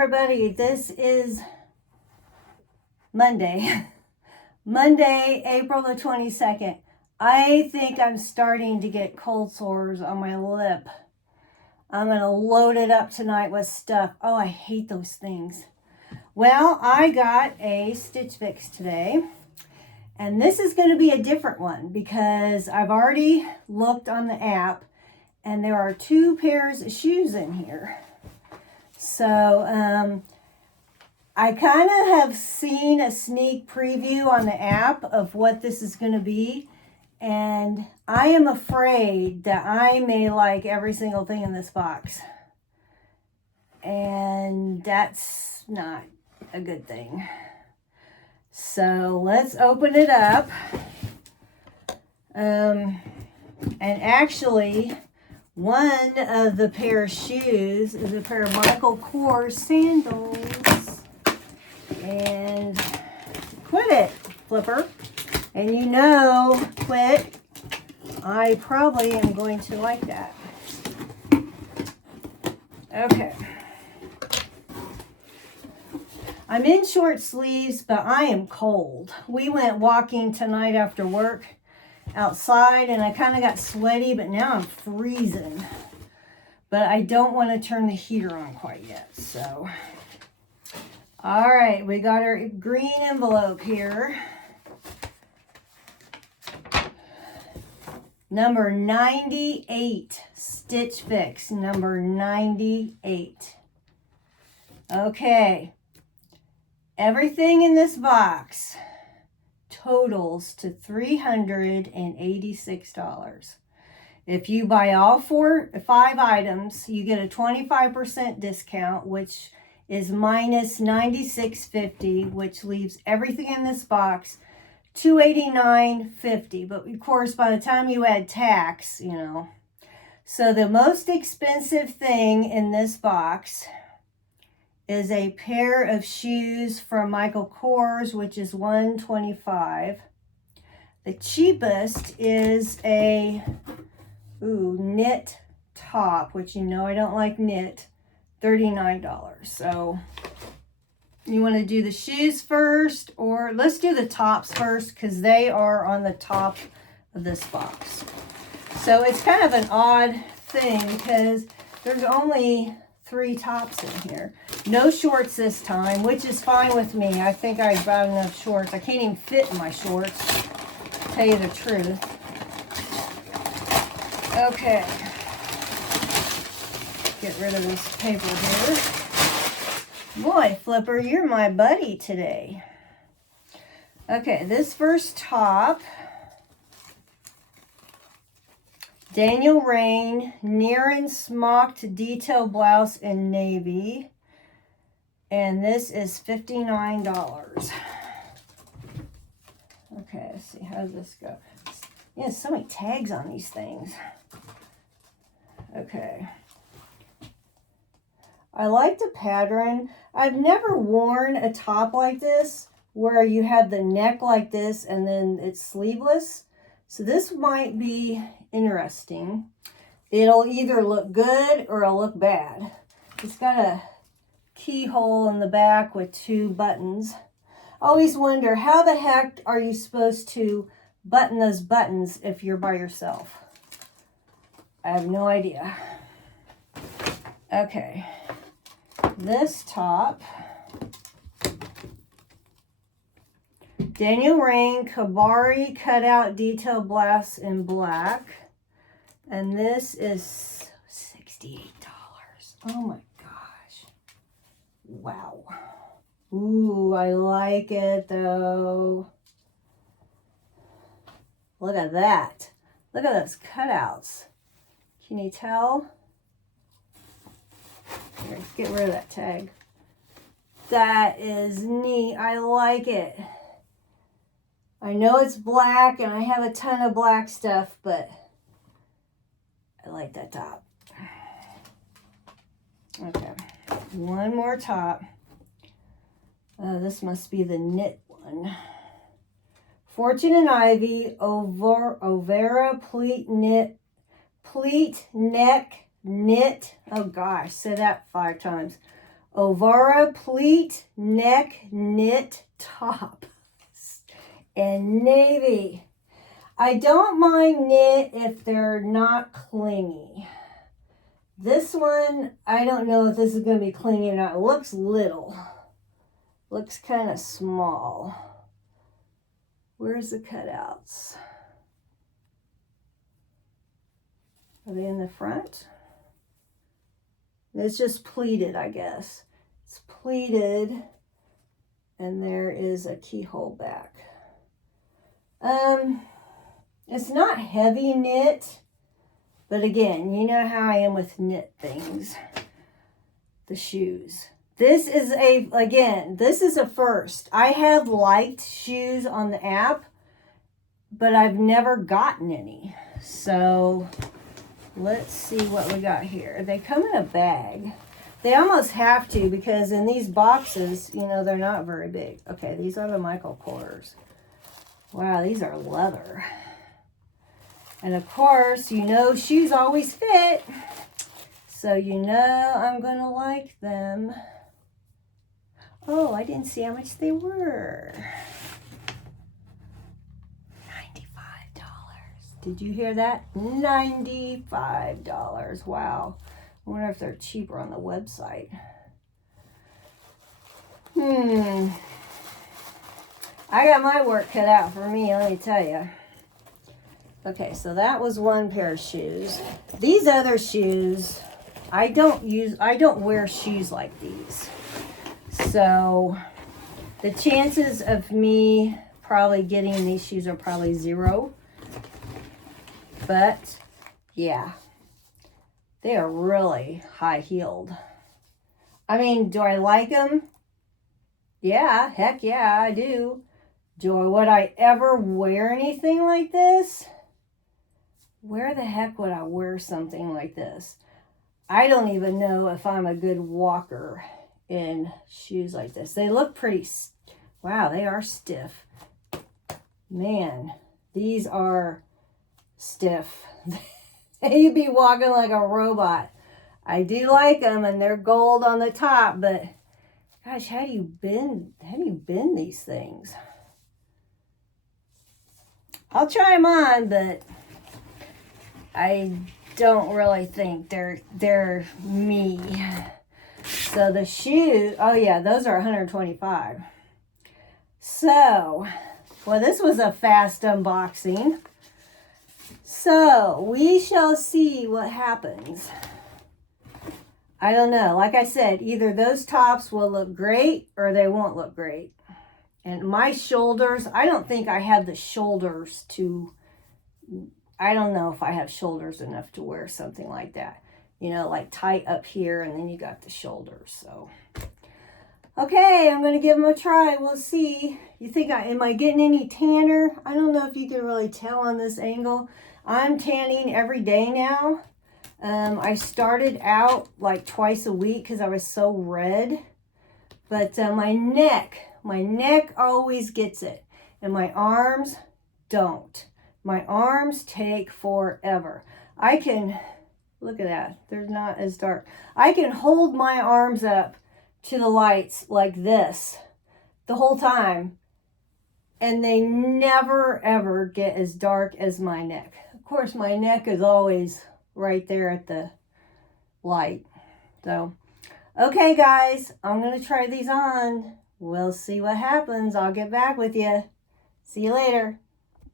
everybody. This is Monday. Monday, April the 22nd. I think I'm starting to get cold sores on my lip. I'm going to load it up tonight with stuff. Oh, I hate those things. Well, I got a Stitch Fix today. And this is going to be a different one because I've already looked on the app and there are 2 pairs of shoes in here. So, I kind of have seen a sneak preview on the app of what this is going to be. And I am afraid that I may like every single thing in this box. And that's not a good thing. So let's open it up. And actually, one of the pair of shoes is a pair of Michael Kors sandals. And quit it, Flipper. And you know, quit. I probably am going to like that. Okay. I'm in short sleeves, but I am cold. We went walking tonight after work outside and I kind of got sweaty, but now I'm freezing. But I don't want to turn the heater on quite yet, so. All right, we got our green envelope here. Number 98, Stitch Fix, number 98. Okay. Everything in this box totals to $386. If you buy all 5 items, you get a 25% discount, which is minus $96.50, which leaves everything in this box $289.50. But of course, by the time you add tax, you know. So the most expensive thing in this box is a pair of shoes from Michael Kors, which is $125. The cheapest is a knit top, which you know I don't like knit, $39. So you want to do the shoes first, or let's do the tops first because they are on the top of this box. So it's kind of an odd thing because there's only 3 tops in here. No shorts this time, which is fine with me. I think I bought enough shorts. I can't even fit in my shorts, to tell you the truth. Okay. Get rid of this paper here. Boy, Flipper, you're my buddy today. Okay, this first top, Daniel Rain, Niren Smocked Detail Blouse in Navy. And this is $59. Okay, let's see, how does this go? Yeah, so many tags on these things. Okay. I like the pattern. I've never worn a top like this where you have the neck like this and then it's sleeveless. So this might be interesting. It'll either look good or it'll look bad. It's got a keyhole in the back with 2 buttons. Always wonder, how the heck are you supposed to button those buttons if you're by yourself? I have no idea. Okay. This top, Daniel Rain Kabari Cutout Detail Blouse in black. And this is $68. Oh my gosh. Wow. Ooh, I like it though. Look at that. Look at those cutouts. Can you tell? Here, get rid of that tag. That is neat. I like it. I know it's black and I have a ton of black stuff, but I like that top. Okay, one more top. This must be the knit one. Fortune and Ivy Overa Pleat Neck Knit. Oh gosh, say that 5 times. Ovara pleat neck knit top and navy. I don't mind knit if they're not clingy. This one, I don't know if this is going to be clingy or not. It looks little. Looks kind of small. Where's the cutouts? Are they in the front? It's just pleated, I guess. It's pleated, and there is a keyhole back. It's not heavy knit, but again, you know how I am with knit things. The shoes. This is a first. I have liked shoes on the app, but I've never gotten any. So let's see what we got here. They come in a bag. They almost have to, because in these boxes, you know, they're not very big. Okay, these are the Michael Kors. Wow, these are leather. And of course, you know, shoes always fit. So you know I'm going to like them. Oh, I didn't see how much they were. $95. Did you hear that? $95. Wow. I wonder if they're cheaper on the website. I got my work cut out for me, let me tell you. Okay, so that was one pair of shoes. These other shoes, I don't wear shoes like these. So the chances of me probably getting these shoes are probably 0. But yeah, they are really high-heeled. I mean, do I like them? Yeah, heck yeah, I do. Would I ever wear anything like this? Where the heck would I wear something like this? I don't even know if I'm a good walker in shoes like this. They look pretty, wow, they are stiff. Man, these are stiff. You'd be walking like a robot. I do like them, and they're gold on the top, but gosh, how do you bend these things? I'll try them on, but I don't really think they're me. So the shoes, oh yeah, those are $125. So, well, this was a fast unboxing. So we shall see what happens. I don't know. Like I said, either those tops will look great or they won't look great. And my shoulders, I don't think I have the shoulders to, I don't know if I have shoulders enough to wear something like that. You know, like tight up here, and then you got the shoulders. So, okay, I'm going to give them a try. We'll see. You think, am I getting any tanner? I don't know if you can really tell on this angle. I'm tanning every day now. I started out like twice a week because I was so red. But my neck always gets it. And my arms don't. My arms take forever. I can, look at that. They're not as dark. I can hold my arms up to the lights like this the whole time. And they never, ever get as dark as my neck. Of course, my neck is always right there at the light. So, okay, guys, I'm going to try these on. We'll see what happens. I'll get back with you. See you later.